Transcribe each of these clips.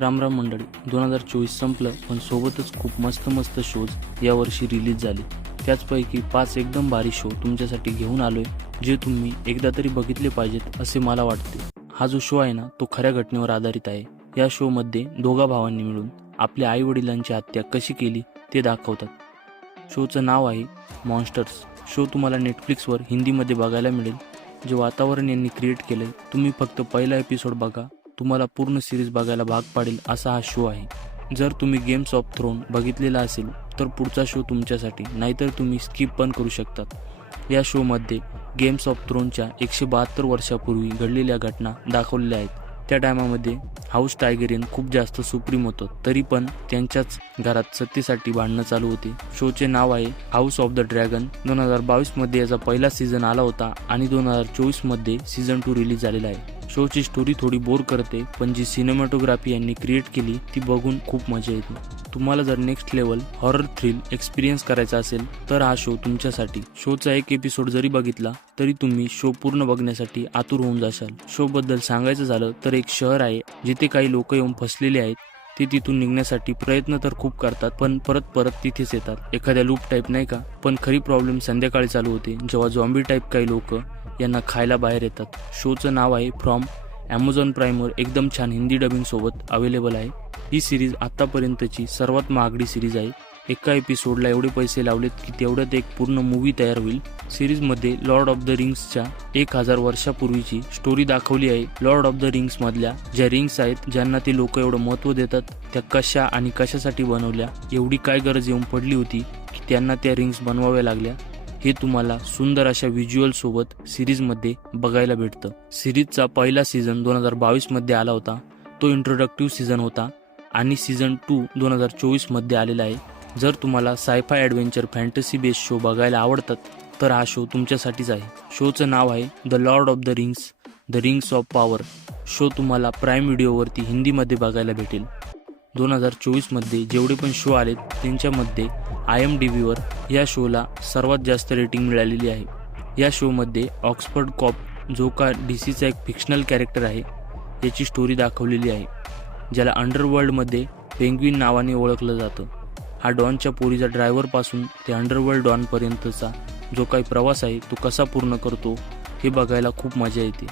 राम राम मंडळी. 2024 संपलं, पण सोबतच खूप मस्त शोज यावर्षी रिलीज झाले. त्याचपैकी 5 एकदम भारी शो तुमच्यासाठी घेऊन आलोय, जे तुम्ही एकदा तरी बघितले पाहिजेत असे मला वाटते. हा जो शो आहे ना, तो खऱ्या घटनेवर आधारित आहे. या शो मध्ये दोघा भावांनी मिळून आपल्या आई वडिलांची हत्या कशी केली ते दाखवतात. शोचं नाव आहे मॉन्स्टर्स. शो तुम्हाला नेटफ्लिक्सवर हिंदीमध्ये बघायला मिळेल. जे वातावरण यांनी क्रिएट केलंय, तुम्ही फक्त पहिला एपिसोड बघा, तुम्हाला पूर्ण सिरीज बघायला भाग पाडेल असा हा शो आहे. जर तुम्ही गेम्स ऑफ थ्रोन बघितलेला असेल तर पुढचा शो तुमच्यासाठी, नाहीतर तुम्ही स्किप पण करू शकतात. या शोमध्ये गेम्स ऑफ थ्रोनच्या 172 वर्षापूर्वी घडलेल्या घटना दाखवलेल्या आहेत. त्या टायमामध्ये हाऊस टायगेरियन खूप जास्त सुप्रीम होतं, तरी पण त्यांच्याच घरात सत्तेसाठी भांडणं चालू होते. शोचे नाव आहे हाऊस ऑफ द ड्रॅगन. 2022 मध्ये याचा पहिला सीझन आला होता आणि 2024 मध्ये सीझन 2 रिलीज झालेला आहे. शोची स्टोरी थोडी बोर करते, पण जी सिनेमॅटोग्राफी यांनी क्रिएट केली ती बघून खूप मजा येते. तुम्हाला जर next level horror thrill experience करायचा असेल तर हा शो तुमच्यासाठी. शोचा एक एपिसोड जरी बघितला तरी तुम्ही शो पूर्ण बघण्यासाठी आतुर होऊन जाशाल. शो बद्दल सांगायचं झालं तर एक शहर आहे जिथे काही लोक येऊन फसलेले आहेत. ते तिथून निघण्यासाठी प्रयत्न तर खूप करतात, पण परत तिथेच येतात. एखाद्या लूप टाईप नाही का. पण खरी प्रॉब्लेम संध्याकाळी चालू होते, जेव्हा झॉम्बी टाईप काही लोक यांना खायला बाहेर येतात. शोचं नाव आहे फ्रॉम. ॲमेझॉन प्राईमवर एकदम छान हिंदी डबिंग सोबत अवेलेबल आहे. ही सिरीज आतापर्यंतची सर्वात महागडी सिरीज आहे. एका एपिसोडला एवढे पैसे लावलेत की तेवढ्यात एक पूर्ण मूवी तयार होईल. सिरीजमध्ये लॉर्ड ऑफ द रिंग्सच्या 1000 वर्षापूर्वीची स्टोरी दाखवली आहे. लॉर्ड ऑफ द रिंग्स मधल्या ज्या रिंग्स आहेत, ज्यांना ते लोक एवढं महत्त्व देतात, त्या कशा आणि कशासाठी बनवल्या, एवढी काय गरज येऊन पडली होती की त्यांना त्या रिंग्स बनवाव्या लागल्या, हे तुम्हाला सुंदर अशा व्हिज्युअल सोबत सिरीजमध्ये बघायला भेटतं. सिरीजचा पहिला सीझन 2022 मध्ये आला होता. तो इंट्रोडक्टिव्ह सीझन होता आणि सीझन 2 2024 मध्ये आलेला आहे. जर तुम्हाला sci-fi adventure fantasy based show बघायला आवडतात तर हा शो तुमच्यासाठीच आहे. शोचं नाव आहे the Lord of the rings, the rings of power. Show तुम्हाला प्राईम व्हिडिओवरती हिंदीमध्ये बघायला भेटेल. 2024 मध्ये जेवढे पण शो आलेत त्यांच्यामध्ये IMDbवर या शोला सर्वात जास्त रेटिंग मिळालेली आहे. या शोमध्ये ऑक्सफर्ड कॉप, जो का DCचा एक फिक्शनल कॅरेक्टर आहे, याची स्टोरी दाखवलेली आहे, ज्याला अंडरवर्ल्डमध्ये पेंग्विन नावाने ओळखलं जातं. हा डॉनच्या पोरीचा ड्रायव्हरपासून ते अंडरवर्ल्ड डॉनपर्यंतचा जो काही प्रवास आहे तो कसा पूर्ण करतो हे बघायला खूप मजा येते.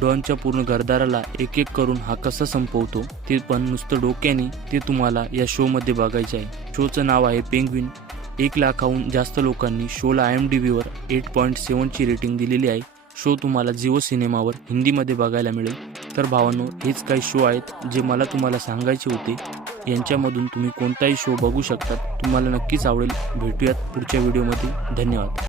डॉनच्या पूर्ण घरदाराला एक एक करून हा कसा संपवतो ते पण नुसतं डोक्याने, ते तुम्हाला या शोमध्ये बघायचे आहे. शोचं नाव आहे पेंग्विन. 1 लाखाहून जास्त लोकांनी शोला IMDbवर 8.7 ची रेटिंग दिलेली आहे. शो तुम्हाला जिओ सिनेमावर हिंदीमध्ये बघायला मिळेल. तर भावांनो, हेच काही शो आहेत जे मला तुम्हाला सांगायचे होते. यांच्यामधून तुम्ही कोणताही शो बघू शकतात, तुम्हाला नक्कीच आवडेल. भेटूयात पुढच्या व्हिडिओमध्ये. धन्यवाद.